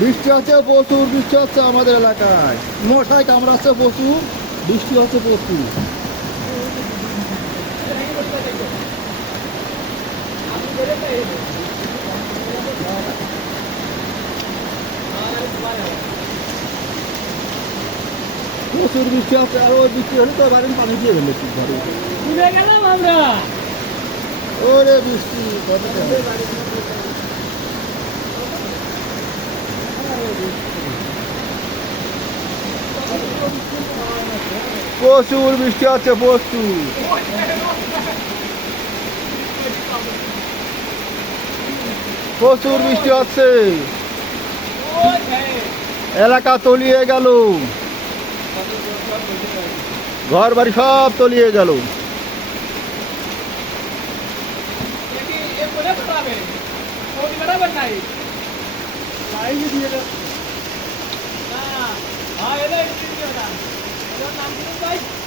বৃষ্টি হচ্ছে প্রচুর, বৃষ্টি হচ্ছে আমাদের এলাকায়, মশায় কামড়াচ্ছে প্রচুর, বৃষ্টি হচ্ছে প্রচুর। প্রচুর বৃষ্টি হচ্ছে, আর ওই বৃষ্টি হলে তো বাড়ির পানি দিয়ে ফেলে ঘরে। ভুলে গেলাম আমরা। ওরে বৃষ্টি কত প্রচুর বৃষ্টি হচ্ছে, প্রচুর প্রচুর বৃষ্টি হচ্ছে, এলাকা তলিয়ে গেল, ঘর বাড়ি সব তলিয়ে গেল। নাম